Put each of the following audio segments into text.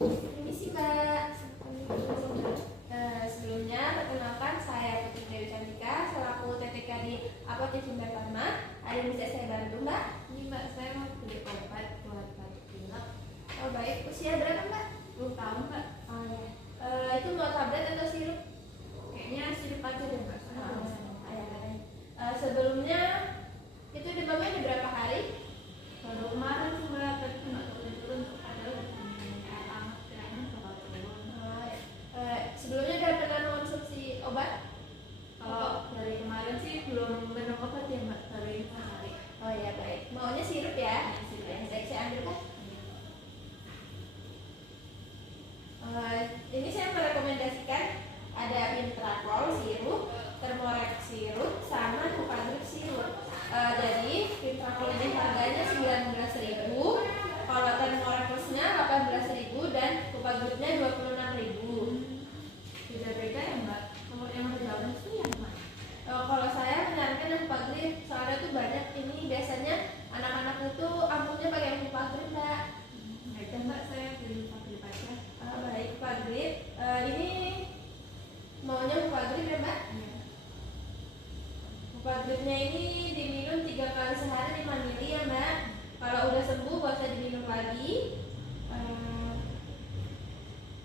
Permisi Mbak. Sebelumnya perkenalkan saya Putri Dewi Cantika selaku TTK di Apotek Sumber Farma. Ada yang bisa saya bantu Mbak? Ini Mbak, saya mau beli obat buat batuk pilek. Oh baik, usia berapa Mbak? 10 tahun Mbak. Oh ya. Itu mau tablet atau sirup? Kayaknya sirup aja deh Mbak. Sebelumnya itu demamnya udah berapa hari? Baru kemarin sih Mbak, tapi nggak turun-turun. Padahal air hangat kayaknya bakal turun. Sebelumnya udah pernah mengonsumsi obat? Kalau dari kemarin sih belum minum obat ya Mbak, dari hari. Oh ya baik. Maunya sirup ya? Sirup. Baik, saya ambil Pak. Ini saya merekomendasikan ada Intracol sirup, Thermorex sirup, sama Nupagrip sirup. Jadi Intracol ini harganya 19.000, kalau Thermorexnya 18.000 dan Nupagripnya 26.000. Beda-beda ya Mbak. Kalau yang berjalan itu yang mana? Kalau saya menyarankan Nupagrip, soalnya tuh banyak ini biasanya anak-anak itu ampuhnya pakai Nupagrip Mbak. Baik Mbak, saya beli Nupagrip aja. Baik Nupagrip, ini maunya Nupagrip ya Mbak? Iya. Nupagripnya ini diminum 3 kali sehari 5 ml ya Mbak. Kalau udah sembuh gak usah diminum lagi.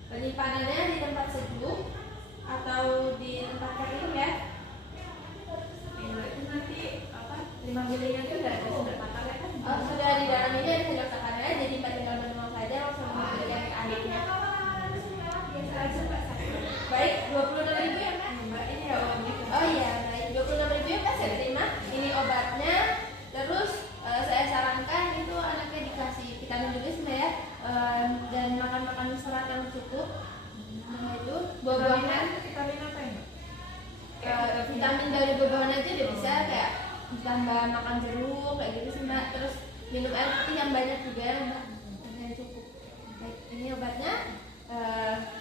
Penyimpanannya di tempat sejuk atau di tempat kering ya. Itu nanti apa? 5 milinya itu udah ada sudah pakarnya kan? Sudah di dalam ini ada sudah takarnya, jadi Mbak tinggal menuang saja langsung memberikan ke adiknya. Biasa aja Mbak. Baik, 26.000 ya Mbak. Mbak, ini ya uangnya. Oh iya, baik, 26.000 ya Mbak, saya terima. Ini obatnya. Terus saya sarankan itu anaknya dikasih vitamin juga sih Mbak ya. Dan makan serat yang cukup. Nah itu buah-buahan. Vitamin apa ya Mbak? Vitamin dari buah-buahan aja udah bisa, kayak ditambah makan jeruk kayak gitu sih Mbak. Terus minum air putih yang banyak juga ya Mbak, yang cukup. Baik, ini obatnya.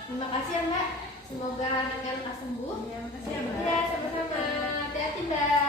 Terima kasih ya Mbak, semoga anaknya lekas sembuh. Ya, makasih ya Mbak. Ya sama-sama, hati-hati Mbak.